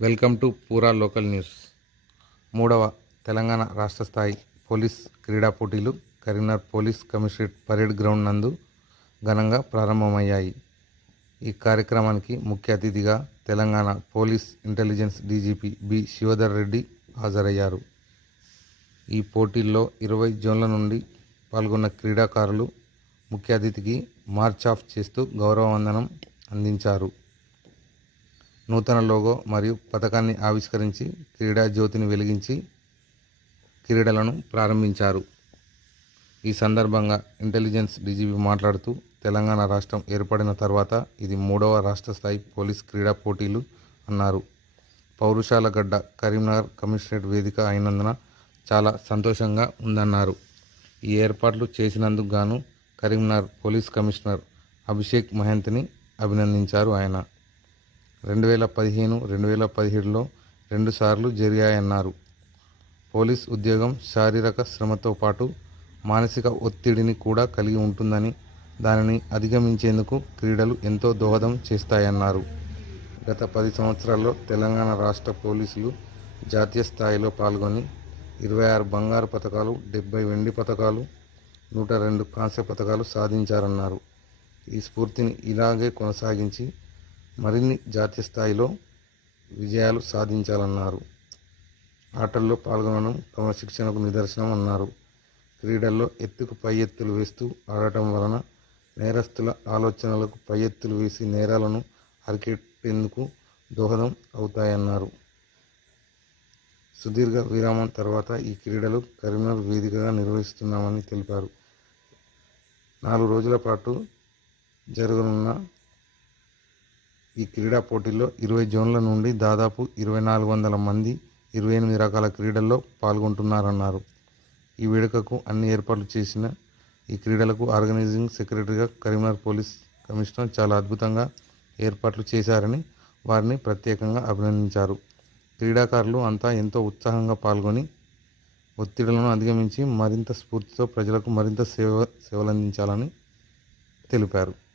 Welcome to Poora local news. మూడవ తెలంగాణ రాష్ట్ర స్థాయి పోలీస్ క్రీడా పోటీలు Karimnagar police commissionerate parade ground నందు ఘనంగా ప్రారంభమయ్యాయి. ఈ కార్యక్రమానికి ముఖ్య అతిథిగా Telangana police intelligence DGP B Shivadhar Reddy హాజరయ్యారు. ఈ పోటీల్లో ఇరవై జోన్ల నుండి పాల్గొన్న క్రీడాకారులు ముఖ్య అతిథికి మార్చ్ ఆఫ్ చేస్తూ గౌరవ వందనం అందించారు. నూతన లోగో మరియు పథకాన్ని ఆవిష్కరించి క్రీడా జ్యోతిని వెలిగించి క్రీడలను ప్రారంభించారు. ఈ సందర్భంగా ఇంటెలిజెన్స్ డీజీపీ మాట్లాడుతూ తెలంగాణ రాష్ట్రం ఏర్పడిన తర్వాత ఇది మూడవ రాష్ట్ర స్థాయి పోలీస్ క్రీడా పోటీలు అన్నారు. పౌరుషాల గడ్డ కరీంనగర్ కమిషనరేట్ వేదిక అయినందున చాలా సంతోషంగా ఉందన్నారు. ఈ ఏర్పాట్లు చేసినందుకు గాను కరీంనగర్ పోలీస్ కమిషనర్ అభిషేక్ మహంత్ని అభినందించారు ఆయన. రెండు వేల పదిహేను రెండు వేల పదిహేడులో రెండుసార్లు జరిగాయన్నారు. పోలీస్ ఉద్యోగం శారీరక శ్రమతో పాటు మానసిక ఒత్తిడిని కూడా కలిగి ఉంటుందని దానిని అధిగమించేందుకు క్రీడలు ఎంతో దోహదం చేస్తాయన్నారు. గత పది సంవత్సరాల్లో తెలంగాణ రాష్ట్ర పోలీసులు జాతీయ స్థాయిలో పాల్గొని ఇరవై ఆరు బంగారు పథకాలు డెబ్బై వెండి పథకాలు నూట రెండు కాంస్య పథకాలు సాధించారన్నారు. ఈ స్ఫూర్తిని ఇలాగే కొనసాగించి మరిన్ని జాతీయ స్థాయిలో విజయాలు సాధించాలన్నారు. ఆటల్లో పాల్గొనడం క్రమశిక్షణకు నిదర్శనం అన్నారు. క్రీడల్లో ఎత్తుకు పై ఎత్తులు వేస్తూ ఆడటం వలన నేరస్తుల ఆలోచనలకు పై ఎత్తులు వేసి నేరాలను అరికెట్టేందుకు దోహదం అవుతాయన్నారు. సుదీర్ఘ విరామం తర్వాత ఈ క్రీడలు కరీంనగర్ వేదికగా నిర్వహిస్తున్నామని తెలిపారు. నాలుగు రోజుల పాటు జరగనున్న ఈ క్రీడా పోటీల్లో ఇరవై జోన్ల నుండి దాదాపు ఇరవై నాలుగు వందల మంది ఇరవై ఎనిమిది రకాల క్రీడల్లో పాల్గొంటున్నారన్నారు. ఈ వేడుకకు అన్ని ఏర్పాట్లు చేసిన ఈ క్రీడలకు ఆర్గనైజింగ్ సెక్రటరీగా కరీంనగర్ పోలీస్ కమిషనర్ చాలా అద్భుతంగా ఏర్పాట్లు చేశారని వారిని ప్రత్యేకంగా అభినందించారు. క్రీడాకారులు అంతా ఎంతో ఉత్సాహంగా పాల్గొని ఒత్తిడులను అధిగమించి మరింత స్ఫూర్తితో ప్రజలకు మరింత సేవ సేవలందించాలని తెలిపారు.